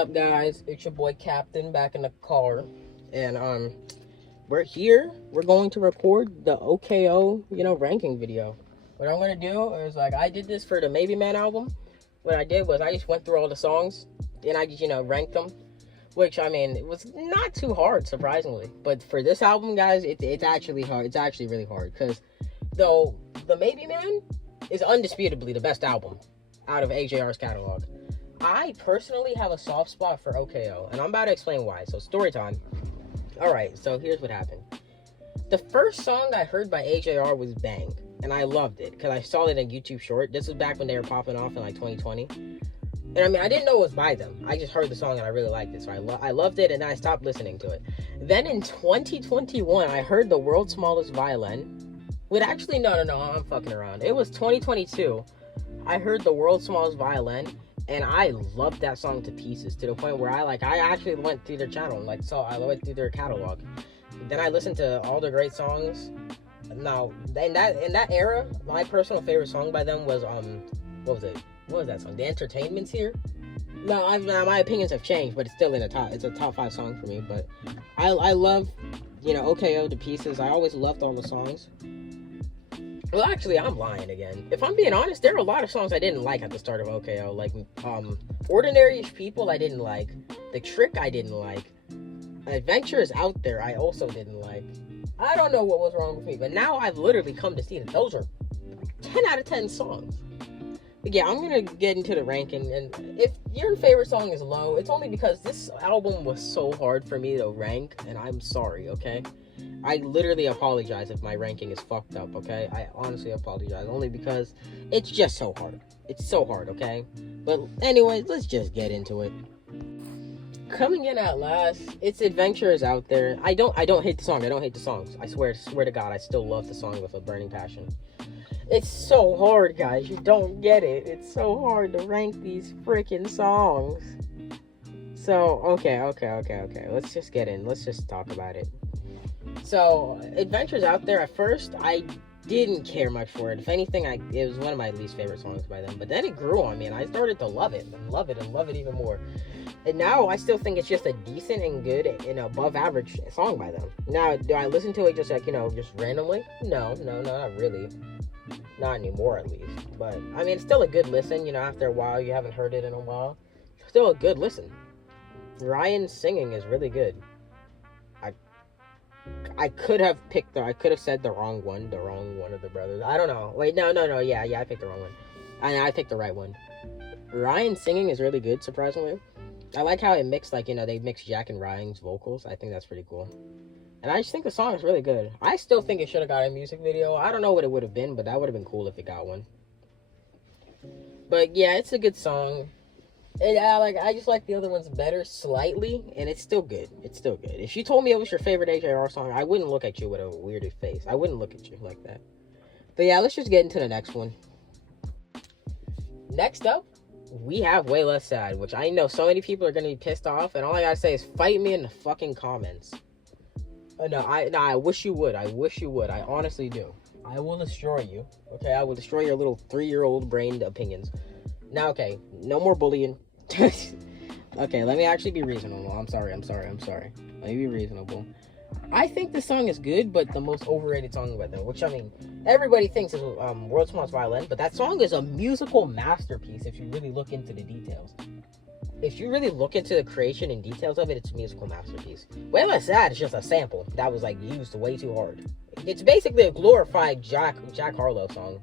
up, guys? It's your boy Captain back in the car, and we're here. We're going to record the OKO, ranking video. What I'm gonna do is I did this for the Maybe Man album. What I did was I just went through all the songs and I just ranked them, which it was not too hard, surprisingly. But for this album, guys, it's actually hard. It's actually really hard because though the Maybe Man is undisputably the best album out of AJR's catalog, I personally have a soft spot for OKO, and I'm about to explain why. So, story time. Alright, so here's what happened. The first song I heard by AJR was Bang, and I loved it, because I saw it in a YouTube short. This was back when they were popping off in, 2020. And, I didn't know it was by them. I just heard the song, and I really liked it, so I loved it, and then I stopped listening to it. Then, in 2021, I heard The World's Smallest Violin. Wait, actually, no, I'm fucking around. It was 2022. I heard The World's Smallest Violin, and I loved that song to pieces, to the point where I actually went through their channel, I went through their catalog. Then I listened to all their great songs. Now, in that era, my personal favorite song by them was, what was that song? The Entertainment's Here? No, my opinions have changed, but it's still it's a top 5 song for me, but I love, OKO to pieces. I always loved all the songs. Well, actually, I'm lying again. If I'm being honest, there are a lot of songs I didn't like at the start of OKO. Like, Ordinary-ish People, I didn't like. The Trick, I didn't like. Adventure is Out There, I also didn't like. I don't know what was wrong with me, but now I've literally come to see that those are 10 out of 10 songs. But yeah, I'm going to get into the ranking, and if your favorite song is low, it's only because this album was so hard for me to rank, and I'm sorry, okay? I literally apologize if my ranking is fucked up, okay? I honestly apologize, only because it's just so hard. It's so hard, okay? But anyways, let's just get into it. Coming in at last, it's Adventure is Out There. I don't hate the song. I don't hate the songs. I swear to God, I still love the song with a burning passion. It's so hard, guys. You don't get it. It's so hard to rank these freaking songs. So, okay. Let's just get in. Let's just talk about it. So, Adventure's Out There, at first, I didn't care much for it. If anything, it was one of my least favorite songs by them. But then it grew on me, and I started to love it even more. And now, I still think it's just a decent and good and above average song by them. Now, do I listen to it just just randomly? No, not really. Not anymore, at least. But, it's still a good listen, after a while, you haven't heard it in a while. Still a good listen. Ryan's singing is really good. I could have said the wrong one of the brothers. I don't know. Wait, no. Yeah, I picked the wrong one. I picked the right one. Ryan's singing is really good, surprisingly. I like how it mixed, they mixed Jack and Ryan's vocals. I think that's pretty cool. And I just think the song is really good. I still think it should have got a music video. I don't know what it would have been, but that would have been cool if it got one. But yeah, it's a good song. And I just like the other ones better slightly, and it's still good. If you told me it was your favorite AJR song, I wouldn't look at you with a weird face. I wouldn't look at you like that. But yeah, let's just get into the next one. Next up, we have Way Less Sad, which I know so many people are going to be pissed off, and all I gotta say is fight me in the fucking comments. I wish you would. I honestly do. I will destroy you. Okay, I will destroy your little 3-year-old brained opinions. Now, okay, no more bullying. Okay, let me actually be reasonable. I'm sorry. Let me be reasonable. I think the song is good, but the most overrated song by them, which, everybody thinks is World's Smallest Violin, but that song is a musical masterpiece if you really look into the details. If you really look into the creation and details of it, it's a musical masterpiece. Way Less Sad is just a sample that was, used way too hard. It's basically a glorified Jack Harlow song.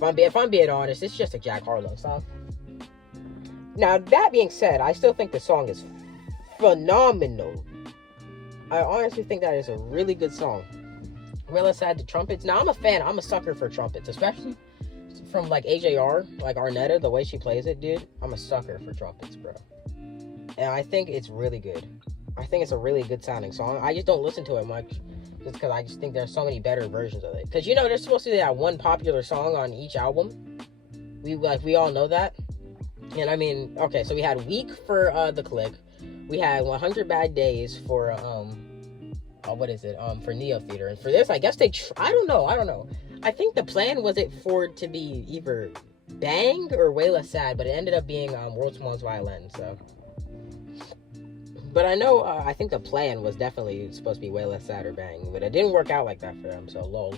If I'm being honest, it's just a Jack Harlow song. Now, that being said, I still think the song is phenomenal. I honestly think that is a really good song. Way Less Sad to trumpets. Now, I'm a fan. I'm a sucker for trumpets, especially from, AJR, Arnetta, the way she plays it, dude. I'm a sucker for trumpets, bro. And I think it's really good. I think it's a really good sounding song. I just don't listen to it much, just because I just think there's so many better versions of it. Because, there's supposed to be that one popular song on each album. We all know that. And okay, so we had Weak for The Click. We had 100 Bad Days for for Neo Theater. And for this, I guess I don't know. I think the plan was for it to be either Bang or Way Less Sad, but it ended up being World's Smallest Violin. So But I know, I think the plan was definitely supposed to be Way Less Sad or Bang, but it didn't work out like that for them, so lol.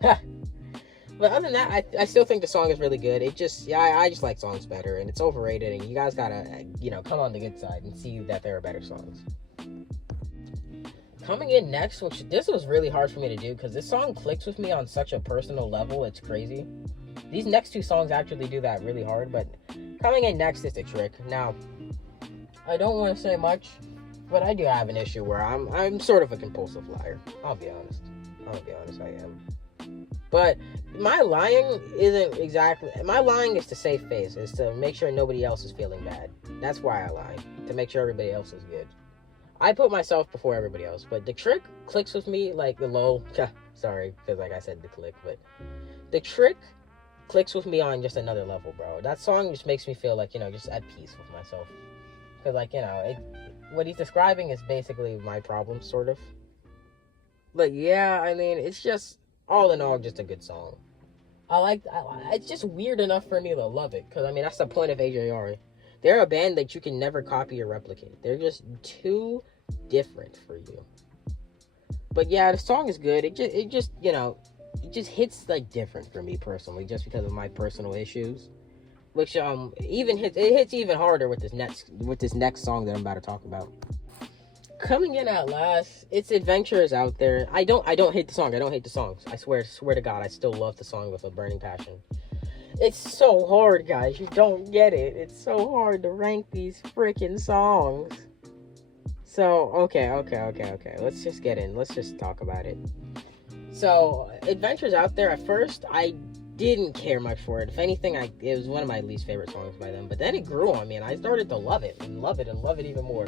But other than that, I still think the song is really good. It just, yeah, I just like songs better, and it's overrated, and you guys gotta, come on the good side and see that there are better songs. Coming in next, which this was really hard for me to do, because this song clicks with me on such a personal level, it's crazy. These next two songs actually do that really hard, but coming in next is The Trick. Now, I don't want to say much, but I do have an issue where I'm sort of a compulsive liar. I'll be honest, I am. But my lying is to save face, is to make sure nobody else is feeling bad. That's why I lie, to make sure everybody else is good. I put myself before everybody else, but The Trick clicks with me like the low, sorry, because like I said, the click, but The Trick clicks with me on just another level, bro. That song just makes me feel like, just at peace with myself. Because, like, what he's describing is basically my problem, sort of. But yeah, I mean, it's just, all in all, just a good song. It's just weird enough for me to love it, because, I mean, that's the point of AJR. They're a band that you can never copy or replicate. They're just too different for you. But yeah, the song is good. It just hits, like, different for me, personally, just because of my personal issues. Which, it hits even harder with this next song that I'm about to talk about. Coming in at last, it's Adventures Out There. I don't hate the song. I don't hate the songs. I swear to God, I still love the song with a burning passion. It's so hard, guys. You don't get it. It's so hard to rank these freaking songs. So, okay. Let's just get in. Let's just talk about it. So, Adventures Out There, at first, I didn't care much for it. If anything, it was one of my least favorite songs by them. But then it grew on me, and I started to love it even more.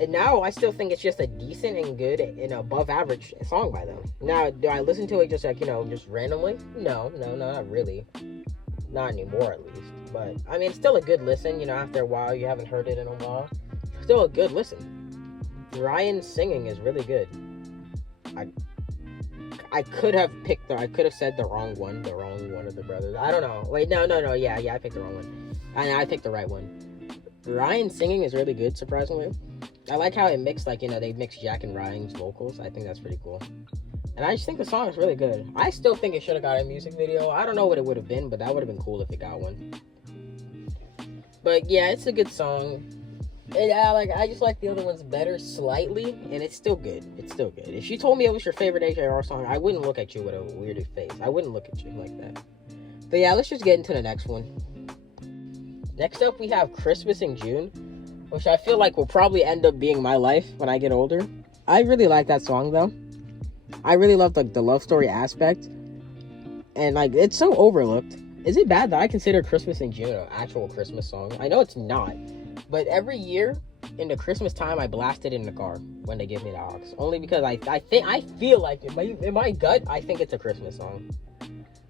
And now I still think it's just a decent and good and above average song by them. Now, do I listen to it just like, just randomly? No, not really. Not anymore, at least. But, I mean, it's still a good listen, after a while. You haven't heard it in a while. Still a good listen. Ryan's singing is really good. I could have said the wrong one of the brothers. I don't know. Wait, no, yeah, I picked the wrong one. I picked the right one. Ryan's singing is really good, surprisingly. I like how it mixed, they mixed Jack and Ryan's vocals. I think that's pretty cool. And I just think the song is really good. I still think it should have got a music video. I don't know what it would have been, but that would have been cool if it got one. But yeah, it's a good song. And I just like the other ones better slightly, and it's still good. If you told me it was your favorite AJR song, I wouldn't look at you with a weird face. I wouldn't look at you like that. But yeah, let's just get into the next one. Next up, we have Christmas in June, which I feel like will probably end up being my life when I get older. I really like that song, though. I really love the love story aspect, and it's so overlooked. Is it bad that I consider Christmas in June an actual Christmas song? I know it's not, but every year in the Christmas time, I blast it in the car when they give me the aux. Only because I feel like in my gut, I think it's a Christmas song.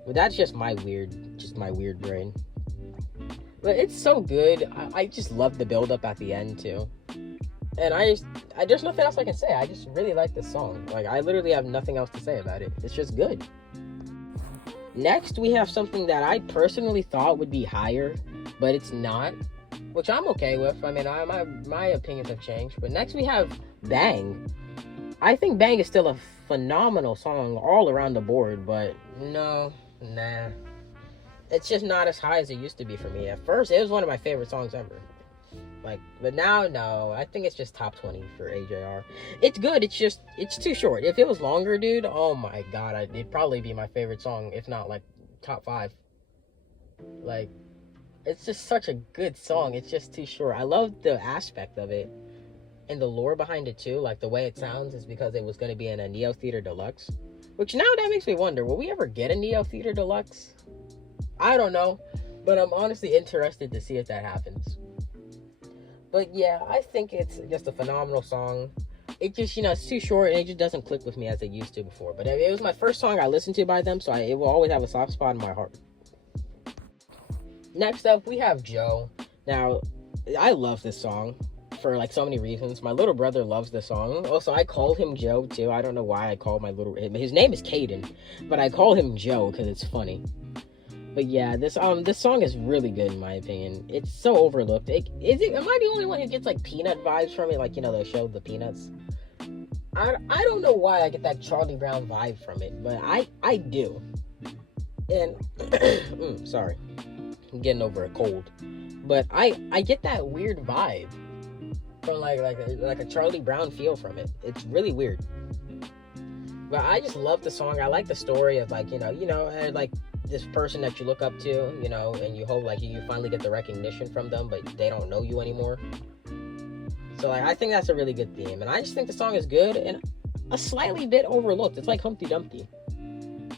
But that's just my weird brain. But it's so good. I just love the build up at the end too. And there's nothing else I can say. I just really like this song. I literally have nothing else to say about it. It's just good. Next, we have something that I personally thought would be higher, but it's not, which I'm okay with. I mean, my opinions have changed. But next, we have Bang. I think Bang is still a phenomenal song all around the board, but nah. It's just not as high as it used to be for me. At first, it was one of my favorite songs ever. But now, no. I think it's just top 20 for AJR. It's good. It's too short. If it was longer, dude, oh my God, it'd probably be my favorite song, if not, top 5. It's just such a good song. It's just too short. I love the aspect of it and the lore behind it, too. The way it sounds is because it was going to be in a Neo Theater Deluxe. Which now that makes me wonder, will we ever get a Neo Theater Deluxe? I don't know. But I'm honestly interested to see if that happens. But yeah, I think it's just a phenomenal song. It just, it's too short and it just doesn't click with me as it used to before. But it was my first song I listened to by them, so it will always have a soft spot in my heart. Next up, we have Joe. Now, I love this song for so many reasons. My little brother loves this song. Also, I called him Joe too. I don't know why I called his name is Caden, but I call him Joe because it's funny. But yeah, this song is really good in my opinion. It's so overlooked. Am I the only one who gets like Peanut vibes from it? Like, you know, the show The Peanuts. I don't know why I get that Charlie Brown vibe from it, but I do. And sorry, I'm getting over a cold. But I get that weird vibe from like a Charlie Brown feel from it. It's really weird. But I just love the song. I like the story of like, you know, like this person that you look up to, you know, and you hope like you finally get the recognition from them, but they don't know you anymore. So like, I think that's a really good theme, and I just think the song is good and a slightly bit overlooked. It's like Humpty Dumpty,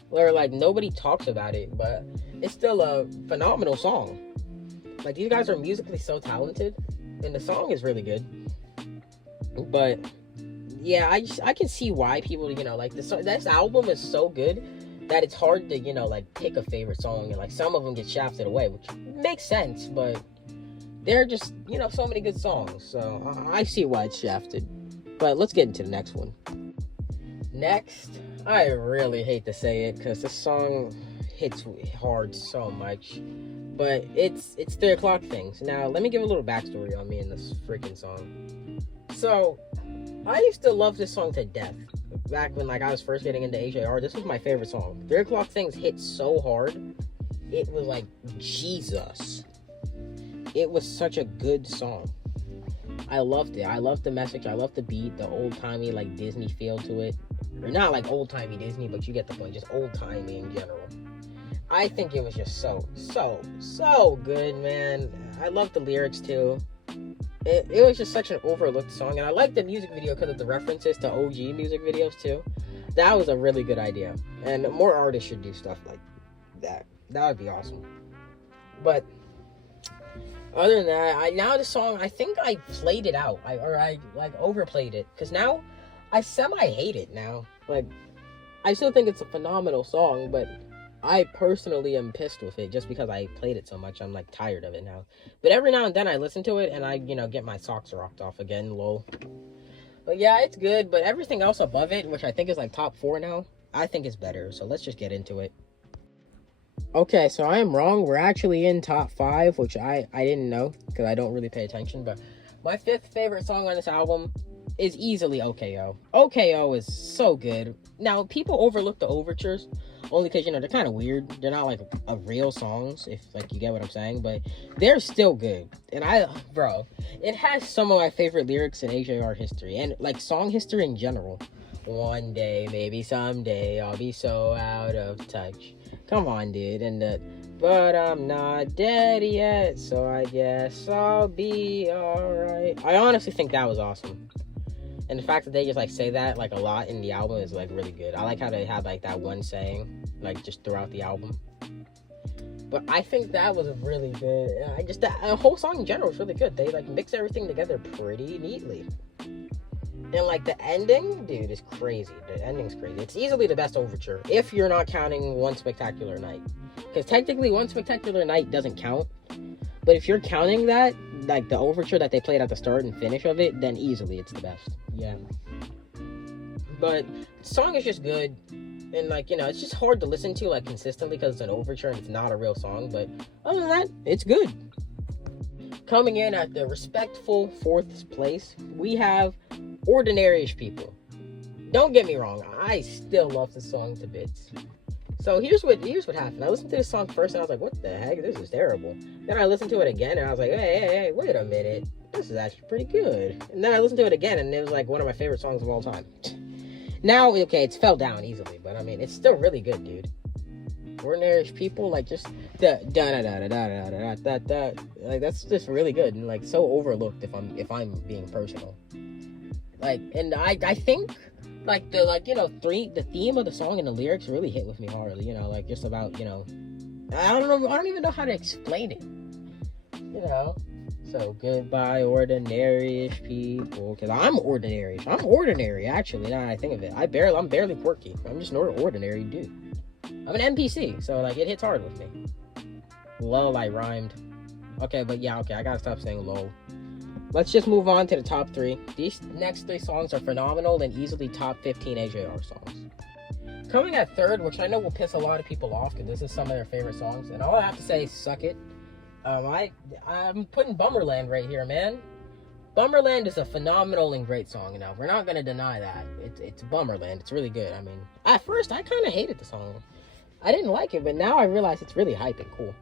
where like nobody talks about it, but it's still a phenomenal song. Like, these guys are musically so talented, and the song is really good. But yeah, I can see why people, you know, like this album is so good that it's hard to, you know, like pick a favorite song, and like some of them get shafted away, which makes sense, but there are just, you know, so many good songs, so I see why it's shafted. But let's get into the next one. Next, I really hate to say it because this song hits hard so much, but it's 3 O'Clock Things. Now, let me give a little backstory on me in this freaking song. So, I used to love this song to death. Back when like I was first getting into AJR, this was my favorite song. 3 O'Clock Things hit so hard, it was like Jesus. It was such a good song. I loved it. I loved the message. I loved the beat, the old-timey, like, Disney feel to it. Or not like old-timey Disney, but you get the point. Just old-timey in general. I think it was just so good, man. I loved the lyrics, too. It was just such an overlooked song. And I liked the music video because of the references to OG music videos, too. That was a really good idea. And more artists should do stuff like that. That would be awesome. But other than that, now the song, I think I played it out. I overplayed it. Because now, I semi-hate it now. Like, I still think it's a phenomenal song, but I personally am pissed with it just because I played it so much. I'm, like, tired of it now. But every now and then I listen to it and I, you know, get my socks rocked off again, lol. But yeah, it's good, but everything else above it, which I think is, like, top 4 now, I think is better. So let's just get into it. Okay, so I am wrong. We're actually in top 5, which I didn't know because I don't really pay attention. But my 5th favorite song on this album is easily OKO. OKO is so good. Now, people overlook the overtures only because, you know, they're kind of weird. They're not like a real songs, if like you get what I'm saying. But they're still good. And it has some of my favorite lyrics in AJR history and like song history in general. One day, maybe someday, I'll be so out of touch. Come on, dude. But I'm not dead yet, so I guess I'll be alright. I honestly think that was awesome. And the fact that they just, like, say that, like, a lot in the album is, like, really good. I like how they had, like, that one saying, like, just throughout the album. But I think that was really good. The whole song in general is really good. They, like, mix everything together pretty neatly. And, like, the ending, dude, is crazy. The ending's crazy. It's easily the best overture, if you're not counting One Spectacular Night. Because technically, One Spectacular Night doesn't count. But if you're counting that, like, the overture that they played at the start and finish of it, then easily it's the best. Yeah. But the song is just good. And, like, you know, it's just hard to listen to, like, consistently because it's an overture and it's not a real song. But other than that, it's good. Coming in at the respectful 4th place, we have Ordinary-ish People. Don't get me wrong, I still love this song to bits. So here's what happened. I listened to this song first and I was like, what the heck? This is terrible. Then I listened to it again and I was like, hey, wait a minute. This is actually pretty good. And then I listened to it again and it was like one of my favorite songs of all time. Now, okay, it's fell down easily, but I mean, it's still really good, dude. Ordinary-ish People, like, just the da-da-da-da-da-da-da-da-da, like, that's just really good and, like, so overlooked if I'm being personal. Like, and I think, like, the theme of the song and the lyrics really hit with me hard, you know, like, just about, you know, I don't even know how to explain it, you know. So, goodbye, ordinary-ish people, because I'm ordinary. I'm ordinary, actually, now that I think of it. I'm barely quirky. I'm just an ordinary dude. I'm an NPC, so, like, it hits hard with me. Lol, I rhymed. Okay, but yeah, okay, I gotta stop saying lol. Let's just move on to the top 3. These next 3 songs are phenomenal and easily top 15 AJR songs. coming at third, which I know will piss a lot of people off because this is some of their favorite songs, and all I have to say is suck it. I'm putting Bummerland right here, man. Bummerland is a phenomenal and great song. Now, we're not going to deny that. It's Bummerland. It's really good. I mean, at first, I kind of hated the song. I didn't like it, but now I realize it's really hype and cool.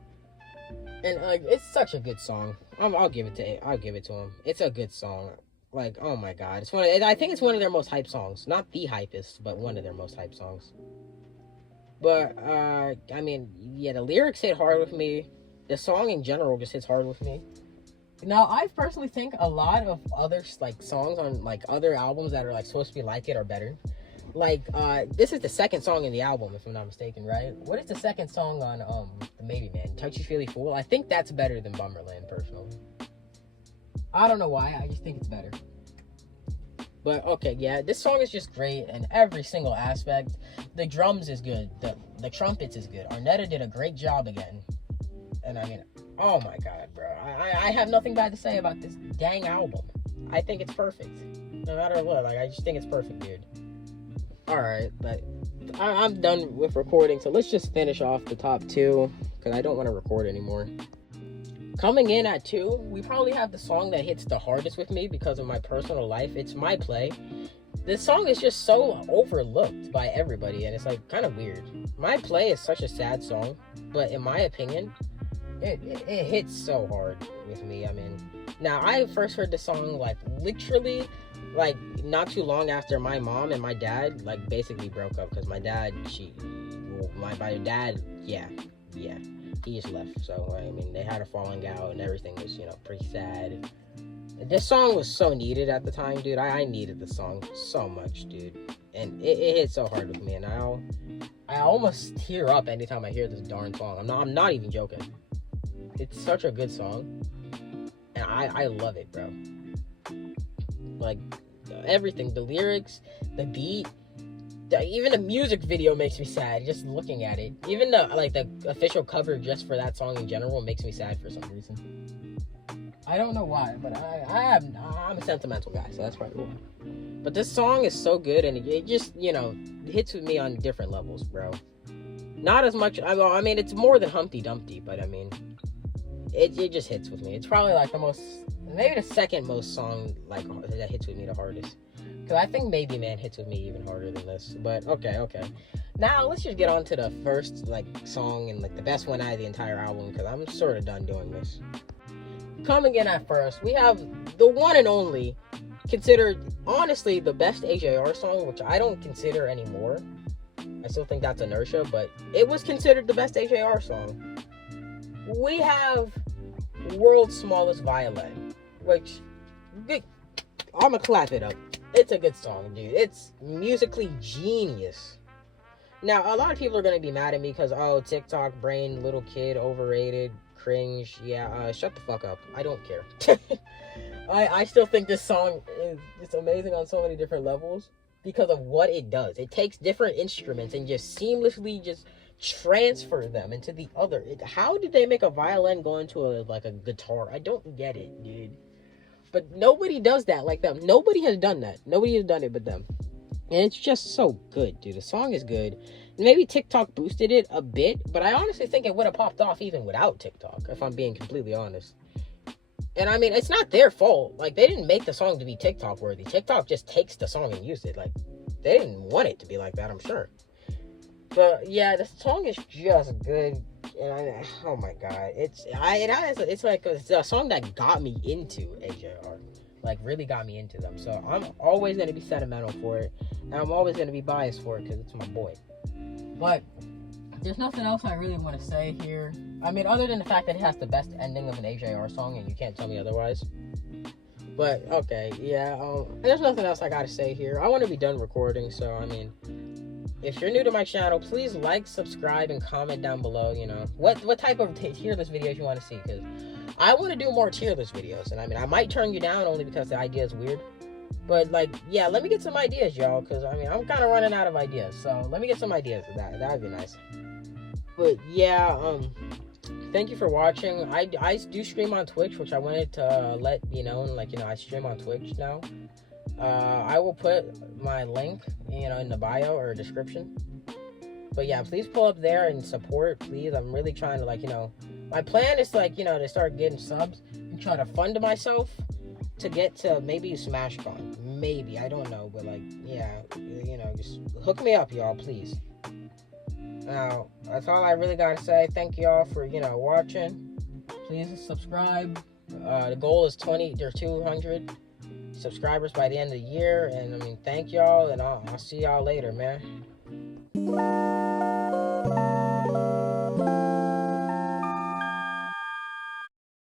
And it's such a good song. I'll give it to him. It's a good song. Like, oh my god. I think it's one of their most hype songs. Not the hypest, but one of their most hype songs. But, I mean, yeah, the lyrics hit hard with me. The song in general just hits hard with me. Now, I personally think a lot of other, like, songs on, like, other albums that are, like, supposed to be like it are better. Like, this is the second song in the album, if I'm not mistaken, right? What is the second song on, the Maybe Man? Touchy Feely Fool? I think that's better than Bummerland, personally. I don't know why, I just think it's better. But, okay, yeah, this song is just great in every single aspect. The drums is good. The trumpets is good. Arnetta did a great job again. And I mean, oh my god, bro. I have nothing bad to say about this dang album. I think it's perfect. No matter what, like, I just think it's perfect, dude. Alright, but I'm done with recording, so let's just finish off the top two, because I don't want to record anymore. Coming in at 2, we probably have the song that hits the hardest with me because of my personal life. It's My Play. This song is just so overlooked by everybody, and it's, like, kind of weird. My Play is such a sad song, but in my opinion, it hits so hard with me. I mean, now, I first heard the song, like, literally, like, not too long after my mom and my dad, like, basically broke up, because my dad, yeah, he just left. So, I mean, they had a falling out, and everything was, you know, pretty sad. This song was so needed at the time, dude. I needed the song so much, dude. And it hit so hard with me, and I almost tear up anytime I hear this darn song. I'm not even joking. It's such a good song, and I love it, bro. Like, everything, the lyrics, the beat, even the music video makes me sad just looking at it. Even the official cover just for that song in general makes me sad for some reason. I don't know why, but I'm a sentimental guy, so that's probably why. But this song is so good, and it just, you know, hits with me on different levels, bro. Not as much, I mean, it's more than Humpty Dumpty, but I mean, it just hits with me. It's probably like maybe the second most song, like, that hits with me the hardest. Because I think Maybe Man hits with me even harder than this. But, okay. Now, let's just get on to the first, like, song and, like, the best one out of the entire album, because I'm sort of done doing this. Coming in at first, we have the one and only, considered, honestly, the best AJR song, which I don't consider anymore. I still think that's inertia, but it was considered the best AJR song. We have World's Smallest Violin, which, I'm gonna clap it up. It's a good song, dude. It's musically genius. Now, a lot of people are gonna be mad at me because, oh, TikTok brain, little kid, overrated, cringe. Yeah, shut the fuck up. I don't care. I still think this song is amazing on so many different levels because of what it does. It takes different instruments and just seamlessly just transfer them into the other. How did they make a violin go into a guitar? I don't get it, dude. But nobody does that like them. Nobody has done that. Nobody has done it but them. And it's just so good, dude. The song is good. Maybe TikTok boosted it a bit, but I honestly think it would have popped off even without TikTok, if I'm being completely honest. And I mean, it's not their fault. Like, they didn't make the song to be TikTok worthy. TikTok just takes the song and uses it. Like, they didn't want it to be like that, I'm sure. But yeah, the song is just good. And oh my god, it's a song that got me into AJR, like really got me into them. So I'm always gonna be sentimental for it, and I'm always gonna be biased for it because it's my boy. But there's nothing else I really want to say here. I mean, other than the fact that it has the best ending of an AJR song, and you can't tell me otherwise. But okay, yeah, there's nothing else I gotta say here. I want to be done recording, so I mean, if you're new to my channel, please like, subscribe, and comment down below, you know, what type of tier list videos you want to see, because I want to do more tier list videos, and I mean, I might turn you down only because the idea is weird, but, like, yeah, let me get some ideas, y'all, because, I mean, I'm kind of running out of ideas, so let me get some ideas for that would be nice. But, yeah, thank you for watching. I do stream on Twitch, which I wanted to let you know, like, you know, I stream on Twitch now. I will put my link, you know, in the bio or description. But yeah, please pull up there and support, please. I'm really trying to, like, you know, my plan is, like, you know, to start getting subs and try to fund myself to get to maybe SmashCon. Maybe, I don't know, but, like, yeah, you know, just hook me up, y'all, please. Now, that's all I really gotta say. Thank y'all for, you know, watching. Please subscribe. The goal is 20 or 200 subscribers by the end of the year. And, I mean, thank y'all, and I'll see y'all later, man.